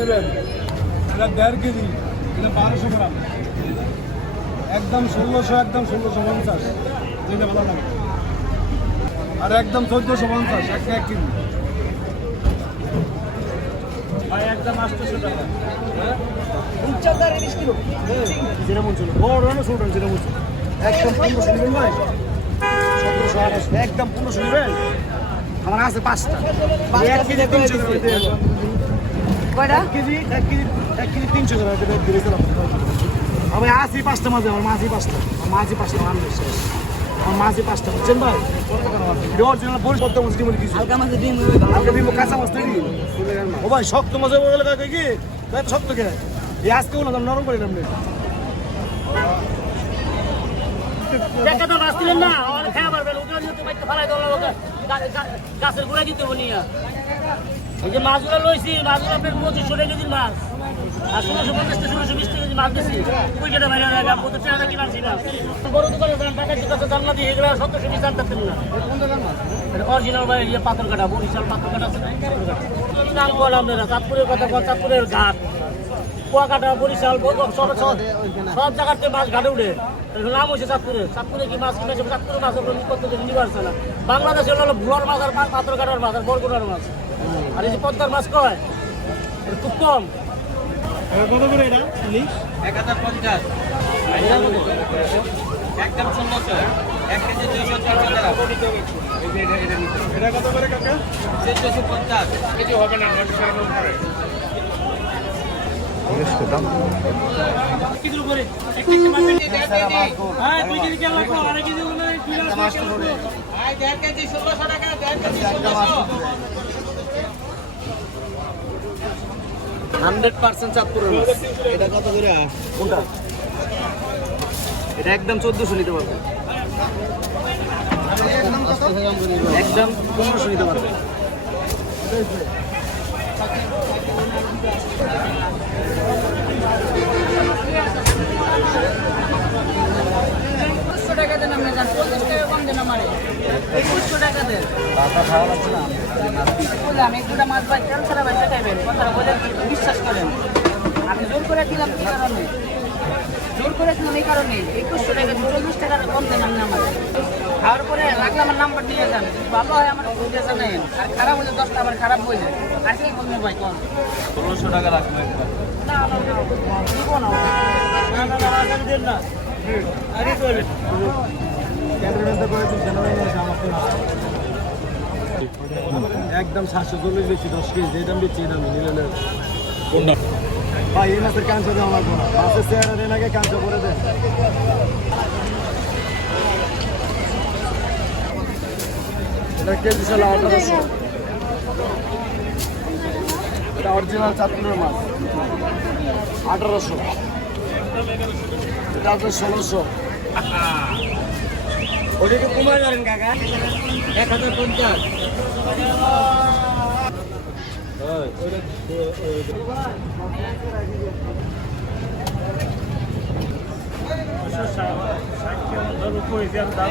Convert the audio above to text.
নেবেন এটা 1.5 কেজি, এটা 1200 গ্রাম, একদম 1600, একদম 1650, যেটা ভালো লাগে। আর একদম 1450, একটা 1 কেজি ভাই, একদম 800 টাকা। হ্যাঁ, উচ্চতার 20 কিলো, যেটা মন ছিল বড় না ছোট, যেটা মন ছিল একদম 1500 নেবেন ভাই, 1700, 1800, একদম 1500 নেবেন। আমার আছে 5টা, 1 কেজি 300 টাকা দিতে হবে। কয়টা? 1 কেজি 300 টাকা দিতে দিয়েছিলাম আমি। আসি 5টা মাঝে, আমার মাঝি 5টা, আমার মাঝি 5টা, আমার শেষ, আমার মাঝি 5টা, বুঝছেন ভাই? অরিজিনাল পরিষ্কার মাছ ডিম কিছু হালকা মাছ ডিম, হালকা ডিম, কাঁচা মাছ তৈরি। ও ভাই শক্ত মাছ বলে কাকে কি ভাই, শক্ত কে আজকে না নরম করে নাম নেই। দেখা তো মাছ দিলেন না, আর খেয়া পারবেন, ওটা যদি তুমি একটু ফালাই দাও, গাছের গোড়া দিতে বলি না। এই যে মাছগুলো লইছি, মাছগুলো আপনার 2500 কেজির মাছ, আর 1650 1620 কেজি মাছ দিচ্ছি। ওই কেটে বাইরে রাখা 25 টাকা কি মাছ না। বড় দোকানে যান, টাকা দিতে জানলা দিয়ে এগুলো 720 জানতেছেন না। এটা অরিজিনাল ভাই, ইয়ে পাথর কাটা, বরিশাল পাথর কাটা আছে না, নাম বললাম না, চাঁদপুরের কথা বল, চাঁদপুরের ঘাট, কুয়াকাটা, বরিশাল, সব জায়গাতে মাছ ঘাটে উঠে। নাম হয়েছে চাঁদপুরে। চাঁদপুরে কি মাছ কিনেছে, চাঁদপুরের মাছ করতে নিতে পারছে না। বাংলাদেশে হলো ভুয়ার মাছ, আর পাথর কাটার মাছ, আর বরগুনার মাছ। আর এই যে পদ্মার মাছ কয় খুব কম। কত করে এটা? 1050, একদম 1600, 1 কেজি 240 টাকা। এটা কত করে কাকা? 1450 কেজি হবে না, 900 উপরে। কেজির উপরে একটা মাছ, হ্যাঁ 2 কেজি কেমন লাগবে, আড়াই কেজি হলে 2 কেজি কেমন? আই 1.5 কেজি 1600 টাকা, 1.5 কেজি 1600। 100% চাঁদপুরের মাছ। এটা কত করে? কোনটা? এটা একদম 1400 নিতে পারবে, একদম 1500 নিতে পারবে। টাকা দেন, আপনি যান 50 টাকা কম দেন আমারে, 2100 টাকা দেন। টাকা খাওয়া লাগছে না। বললাম এক দুটা মাছ ভাই তেল ছাড়া ভাই খাইবেন, কথাটা বলে বিশ্বাস করেন। আমি জোর করে দিলাম কি কারণে, জোর করে দিলাম এই কারণে 2100 টাকা 40 টাকা কম দেন আপনি আমারে। খাওয়ার পরে লাগলে আমার নাম্বার নিয়ে যান, যদি ভালো হয় আমার বুঝে জানেন, আর খারাপ হলে 10টা আবার খারাপ হয়ে যায়। আর কি বলবো ভাই কম 1600 টাকা রাখবে। না না না দিব না, না না না টাকা দেন না, আরে চলে একদম 740 বেশি, 10 কেজি যেটা বেশি এটা নিলে ভাই। এই মাছের কাঁচা দেওয়া লাগবে না, মাছের চেহারা দেন আগে, কাঁচা করে দেন। এটা কেজি ছিল 1800, এটা অরিজিনাল চাঁদপুরের মাছ 1800, এটা আছে 1600। ওটা একটু কমাই ধরেন কাকা, 1050। দাম